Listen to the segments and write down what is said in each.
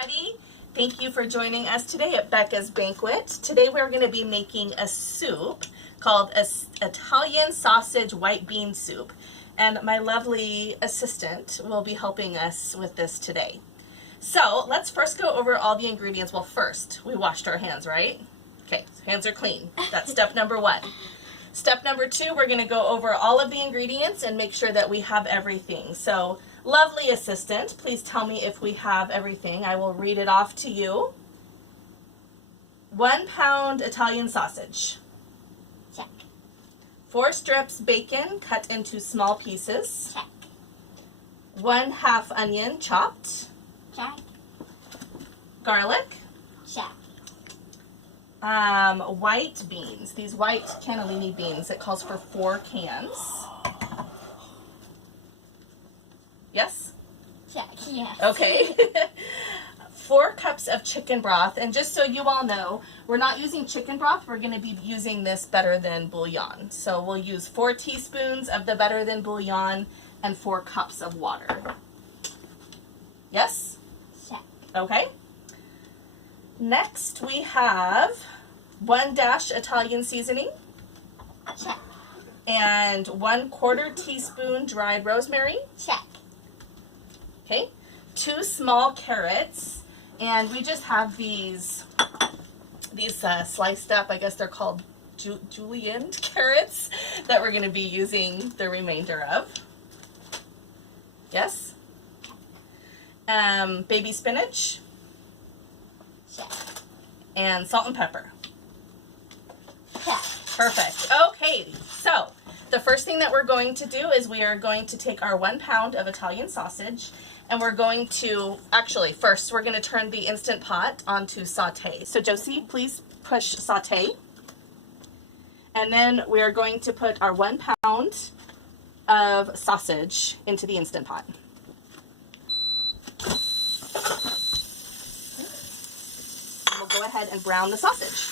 everybody. Thank you for joining us today at Becca's Banquet. Today we're going to be making a soup called Italian sausage white bean soup. And my lovely assistant will be helping us with this today. So let's first go over all the ingredients. Well, first, we washed our hands, right? Okay, hands are clean. That's step number one. Step number two, we're going to go over all of the ingredients and make sure that we have everything. So, lovely assistant, please tell me if we have everything. I will read it off to you. 1 pound Italian sausage. Check. 4 strips bacon cut into small pieces. Check. 1/2 onion chopped. Check. Garlic. Check. White beans. These white cannellini beans. It calls for 4 cans. Yes? Check. Yes. Okay. 4 cups of chicken broth. And just so you all know, we're not using chicken broth. We're going to be using this Better Than bouillon. So we'll use 4 teaspoons of the Better Than bouillon and 4 cups of water. Yes? Check. Okay. Next we have 1 dash Italian seasoning. Check. And 1/4 teaspoon dried rosemary. Check. Okay. 2 small carrots. And we just have these sliced up, I guess they're called julienne carrots, that we're going to be using the remainder of. Yes? Baby spinach. Check. And salt and pepper. Check. Perfect. Okay, so the first thing that we're going to do is we are going to take our 1 pound of Italian sausage and we're going to, actually first we're going to turn the Instant Pot onto saute. So Josie, please push saute. And then we are going to put our 1 pound of sausage into the Instant Pot. We'll go ahead and brown the sausage.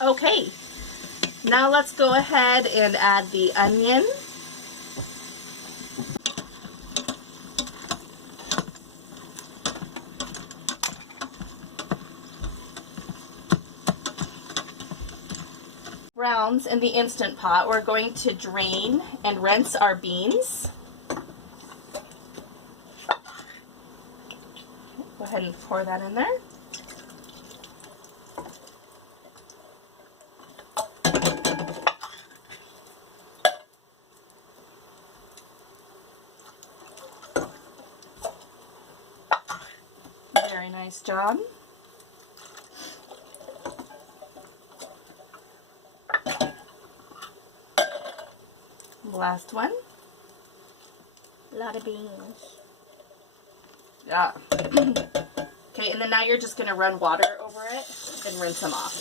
Okay, now let's go ahead and add the onion. Browns in the Instant Pot, we're going to drain and rinse our beans. Go ahead and pour that in there. Very nice job. Last one. A lot of beans. Yeah. Okay, and then now you're just going to run water over it and rinse them off.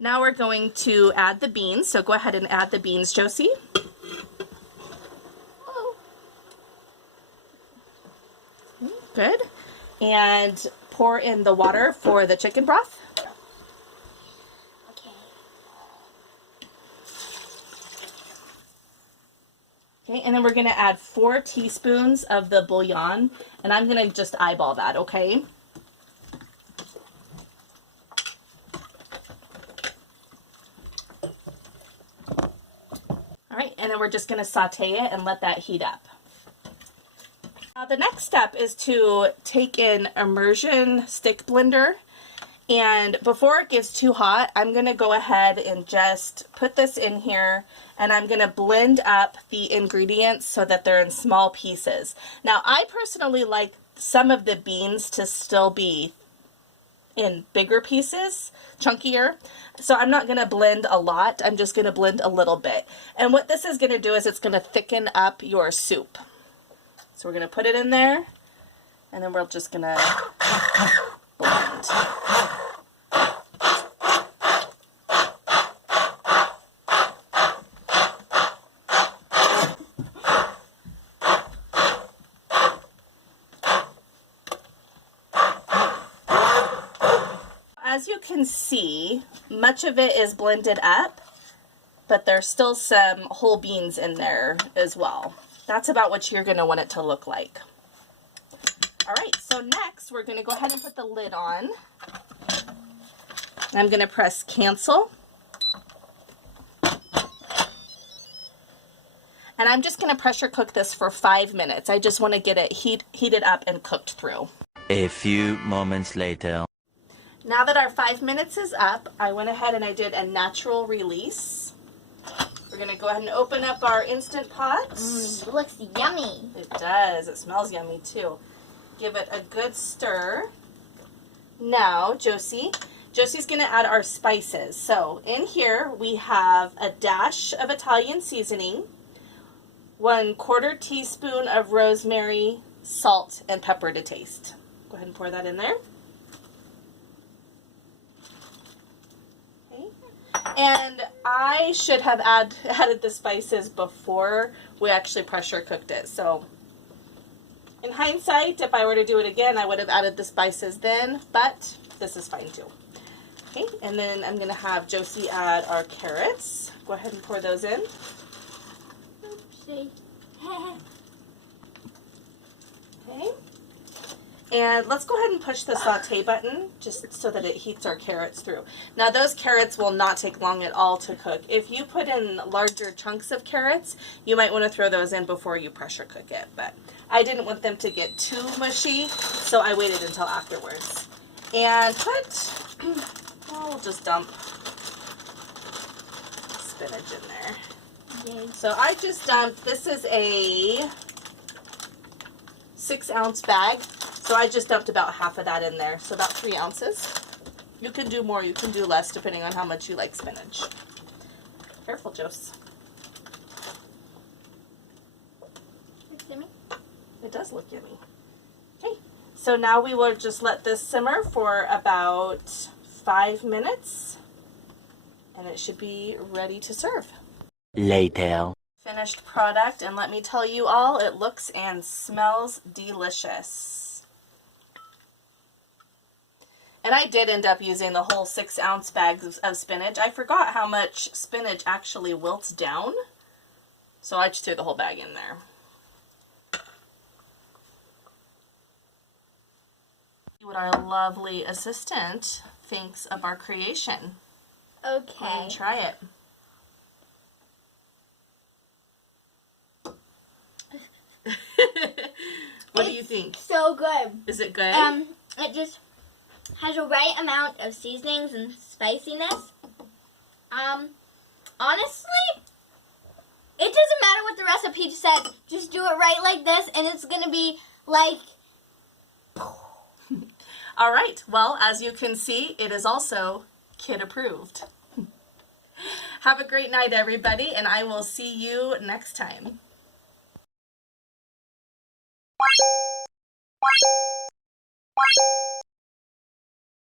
Now we're going to add the beans. So go ahead and add the beans, Josie. Oh. Good. And pour in the water for the chicken broth. Okay, and then we're going to add 4 teaspoons of the bouillon, and I'm going to just eyeball that, okay? All right, and then we're just going to saute it and let that heat up. Now the next step is to take an immersion stick blender, and before it gets too hot, I'm going to go ahead and just put this in here, and I'm going to blend up the ingredients so that they're in small pieces. Now, I personally like some of the beans to still be in bigger pieces, chunkier. So I'm not going to blend a lot. I'm just going to blend a little bit. And what this is going to do is it's going to thicken up your soup. So we're going to put it in there, and then we're just going to blend. as you can see, much of it is blended up, but there's still some whole beans in there as well. That's about what you're going to want it to look like. All right, so next we're going to go ahead and put the lid on. I'm going to press cancel. And I'm just going to pressure cook this for 5 minutes. I just want to get it heated up and cooked through. A few moments later. Now that our 5 minutes is up, I went ahead and I did a natural release. We're going to go ahead and open up our Instant Pot. It looks yummy. It does. It smells yummy too. Give it a good stir. Now, Josie's going to add our spices. So in here we have a dash of Italian seasoning, 1/4 teaspoon of rosemary, salt, and pepper to taste. Go ahead and pour that in there. Okay. And I should have added the spices before we actually pressure cooked it. So in hindsight, if I were to do it again, I would have added the spices then, but this is fine too. Okay, and then I'm going to have Josie add our carrots. Go ahead and pour those in. Oopsie. Okay. And let's go ahead and push the saute button just so that it heats our carrots through. Now those carrots will not take long at all to cook. If you put in larger chunks of carrots, you might want to throw those in before you pressure cook it. But I didn't want them to get too mushy, so I waited until afterwards. And we'll just dump spinach in there. Yay. So I just dumped, this is a 6-ounce bag. So I just dumped about half of that in there, so about 3 ounces. You can do more, you can do less, depending on how much you like spinach. Careful, Jose. Looks yummy. It does look yummy. Okay, so now we will just let this simmer for about 5 minutes, and it should be ready to serve. Later. Finished product, and let me tell you all, it looks and smells delicious. And I did end up using the whole 6-ounce bags of spinach. I forgot how much spinach actually wilts down, so I just threw the whole bag in there. See what our lovely assistant thinks of our creation. Okay. And try it. What do you think? So good. Is it good? It just has the right amount of seasonings and spiciness. Honestly, it doesn't matter what the recipe said. Just do it right like this, and it's gonna be like. All right. Well, as you can see, it is also kid approved. Have a great night, everybody, and I will see you next time.